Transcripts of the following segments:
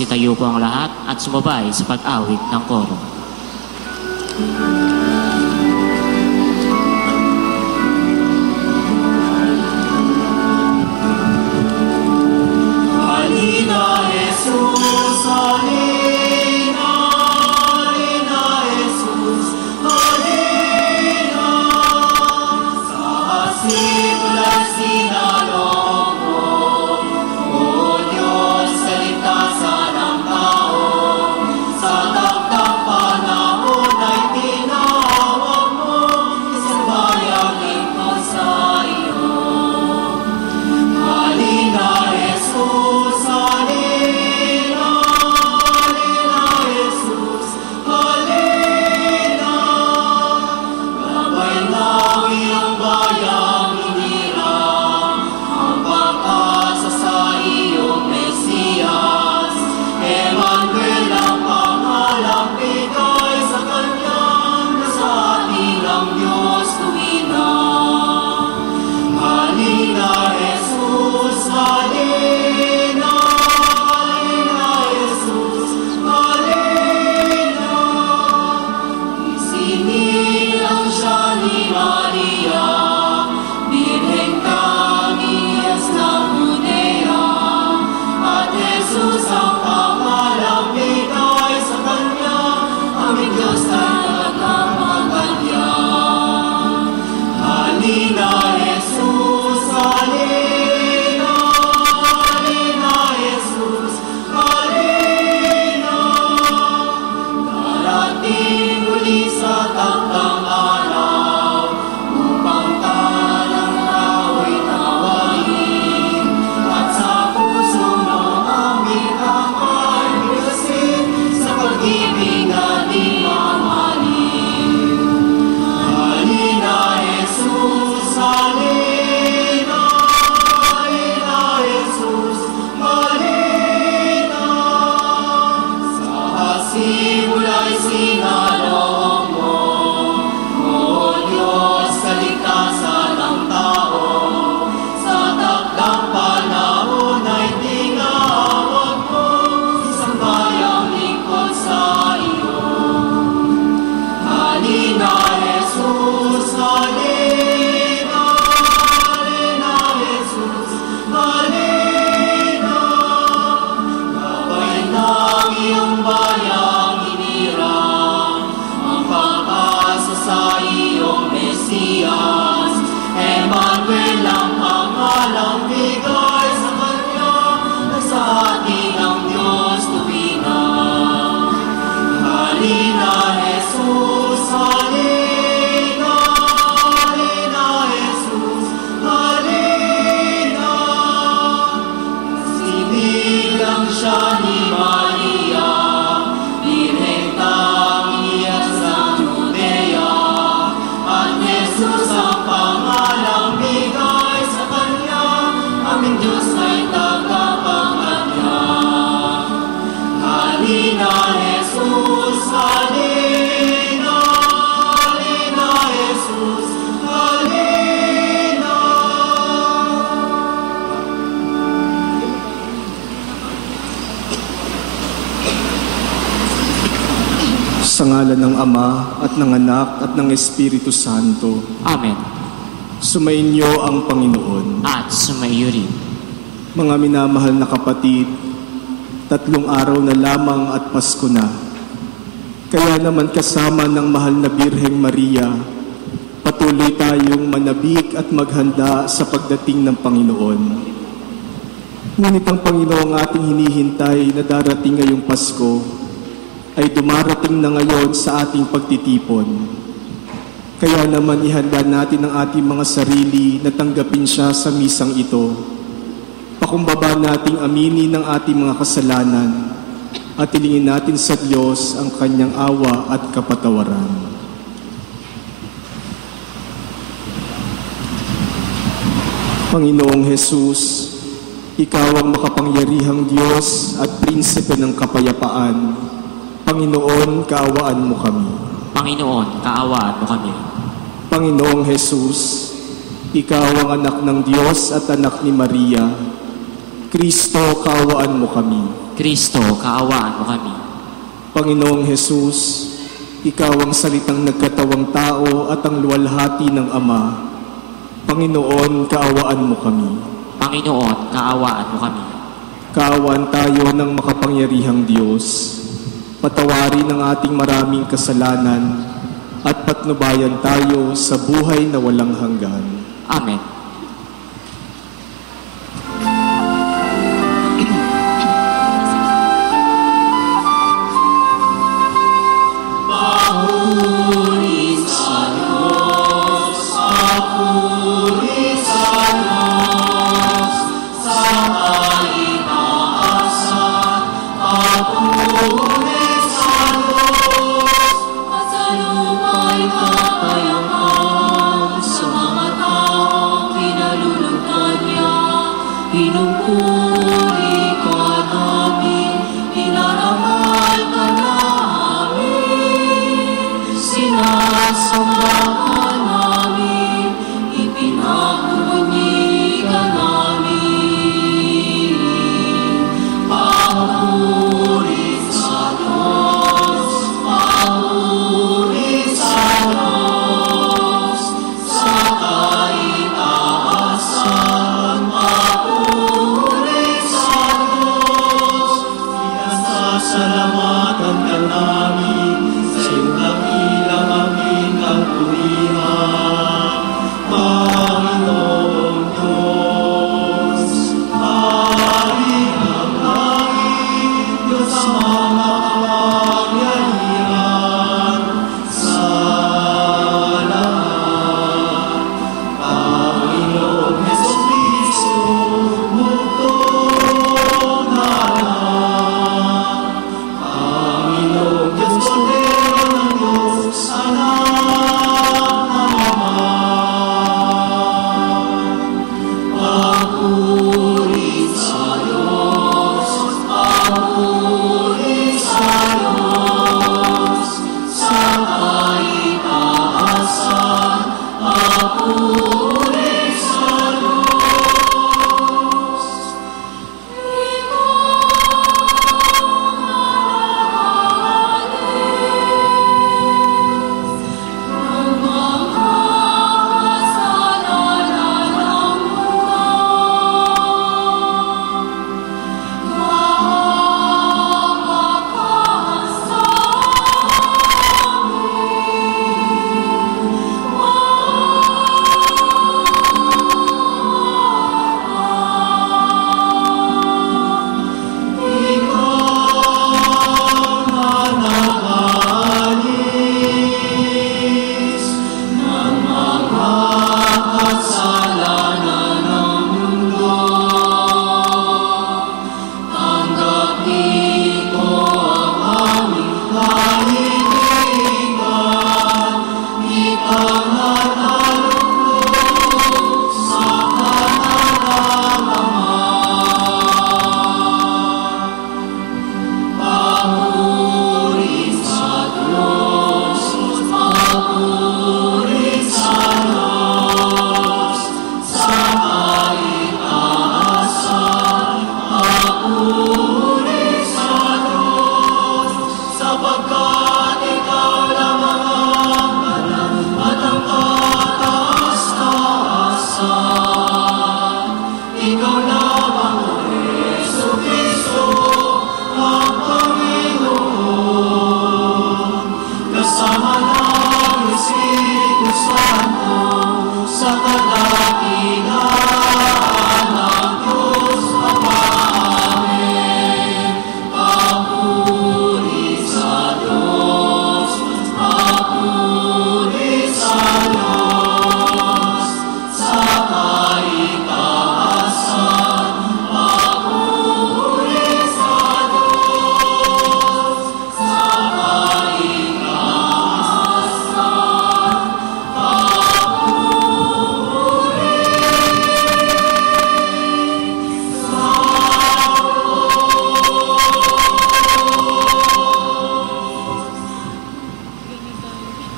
Sitayo po ang lahat at sumabay sa pag-awit ng koro. Sa ngalan ng Ama at ng Anak at ng Espiritu Santo. Amen. Sumainyo ang Panginoon. At sumaiyo rin. Mga minamahal na kapatid, 3 araw na lamang at Pasko na. Kaya naman kasama ng mahal na Birheng Maria, patuloy tayong manabik at maghanda sa pagdating ng Panginoon. Ngunit ang Panginoong ating hinihintay na darating ngayong Pasko ay dumarating na ngayon sa ating pagtitipon. Kaya naman ihanda natin ang ating mga sarili na tanggapin siya sa misang ito. Pakumbaba nating aminin ang ating mga kasalanan at hilingin natin sa Diyos ang kanyang awa at kapatawaran. Panginoong Hesus, Ikaw ang makapangyarihang Diyos at Prinsipe ng kapayapaan. Panginoon, kaawaan mo kami. Panginoon, kaawaan mo kami. Panginoong Hesus, Ikaw ang anak ng Diyos at anak ni Maria. Kristo, kaawaan mo kami. Kristo, kaawaan mo kami. Panginoong Jesus, Ikaw ang salitang nagkatawang tao at ang luwalhati ng Ama. Panginoon, kaawaan mo kami. Panginoon, kaawaan mo kami. Kaawaan tayo ng makapangyarihang Diyos. Patawarin ang ating maraming kasalanan at patnubayan tayo sa buhay na walang hanggan. Amen.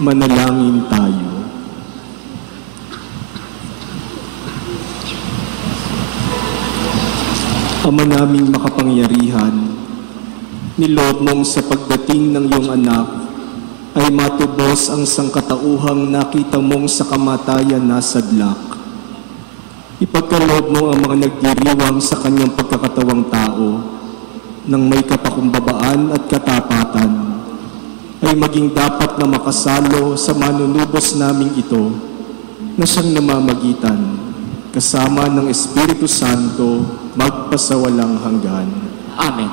Manalangin tayo. Ama naming makapangyarihan, Niloob mong sa pagdating ng iyong anak ay matubos ang sangkatauhang nakita mong sa kamatayan na sadlak. Ipagkaloob mo ang mga nagdiriwang sa kanyang pagkakatawang tao nang may kapakumbabaan at katapatan ay maging dapat na makasalo sa manunubos naming ito na siyang namamagitan kasama ng Espiritu Santo magpasawalang hanggan. Amen.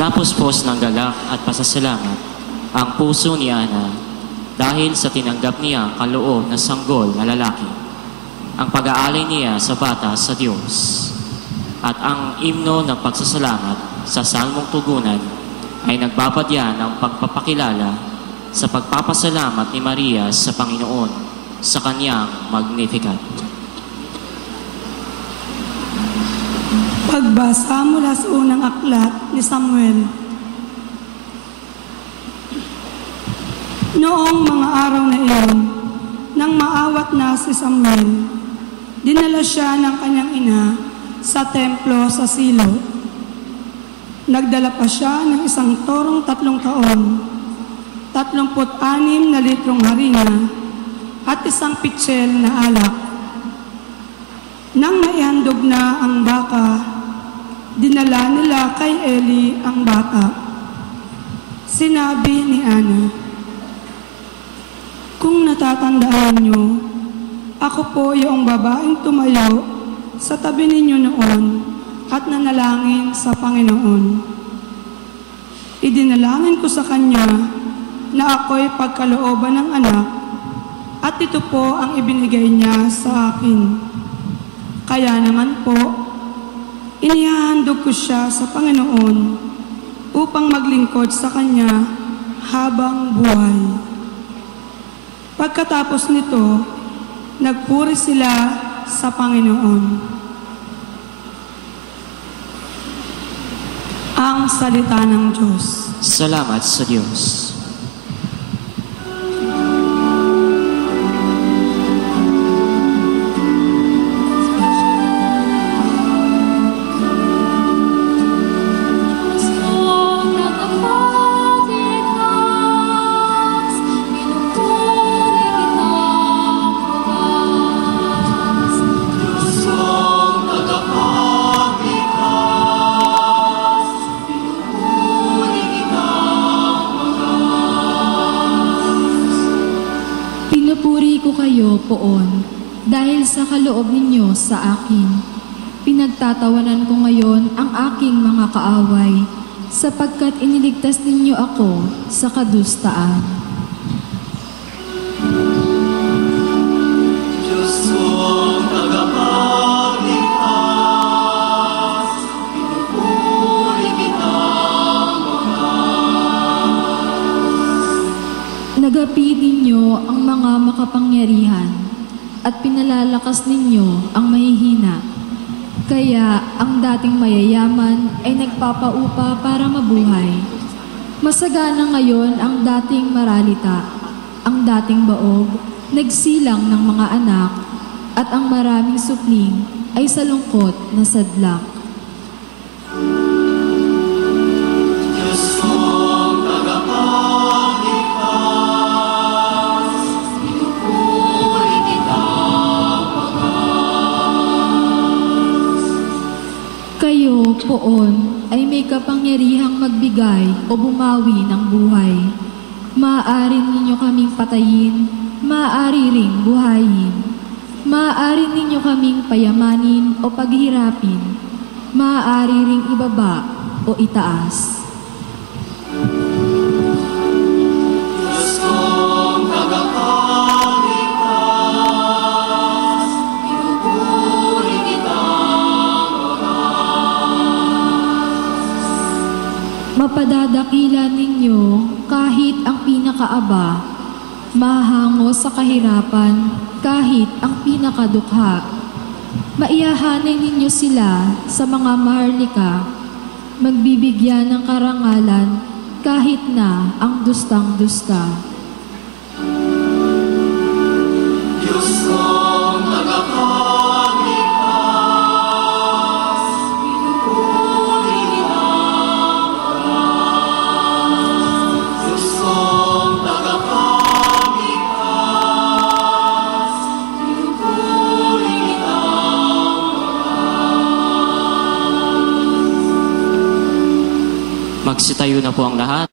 Napuspos ng galak at pasasalamat ang puso ni Ana dahil sa tinanggap niya ang kaloob na sanggol na lalaki, ang pag-aalay niya sa bata sa Diyos, at ang imno ng pagsasalamat sa salmong tugunan ay nagbapadya ng pagpapakilala sa pagpapasalamat ni Maria sa Panginoon sa kanyang Magnificat. Pagbasa mula sa unang aklat ni Samuel. Noong mga araw na iyon, nang maawat na si Samuel, dinala siya ng kanyang ina sa templo sa Silo. Nagdala pa siya ng isang torong 3 taon, 36 na litrong harina, at isang pitsil na alak. Nang naihandog na ang baka, dinala nila kay Eli ang bata. Sinabi ni Ana, "Kung natatandaan niyo, ako po yung babaeng tumayo sa tabi ninyo noon at nanalangin sa Panginoon. Idinalangin ko sa kanya na ako'y pagkalooban ng anak at ito po ang ibinigay niya sa akin. Kaya naman po, inihahandog ko siya sa Panginoon upang maglingkod sa Kanya habang buhay." Pagkatapos nito, nagpuri sila sa Panginoon. Ang salita ng Diyos. Salamat sa Diyos. Poon, dahil sa kaloob ninyo sa akin. Pinagtatawanan ko ngayon ang aking mga kaaway, sapagkat iniligtas ninyo ako sa kadustaan. Diyos kong tagapagligtas, pinupuri kita Nagapi ninyo ang mga makapangyarihan at pinalalakas ninyo ang mahihina. Kaya ang dating mayayaman ay nagpapaupa para mabuhay. Masagana ngayon ang dating maralita, ang dating baog, nagsilang ng mga anak, at ang maraming supling ay salungkot na sadlak. Diyos kong tagapagligtas, pinupuri kita Kayo, poon, ay may kapangyarihang magbigay o bumawi ng buhay. Maaari ninyo kaming patayin, maaari ring buhayin. Maaari ninyo kaming payamanin o paghirapin. Maaari ring ibaba o itaas. Diyos kong tagapagligtas, pinupuri kita Mapadadakila ninyo kahit ang pinakaaba, mahango sa kahirapan kahit ang pinakadukha. Maihahanay ninyo sila sa mga maharlika, magbibigyan ng karangalan kahit na ang dustang-dusta. Diyos kong tagapagligtas, Magsitayo na po ang lahat.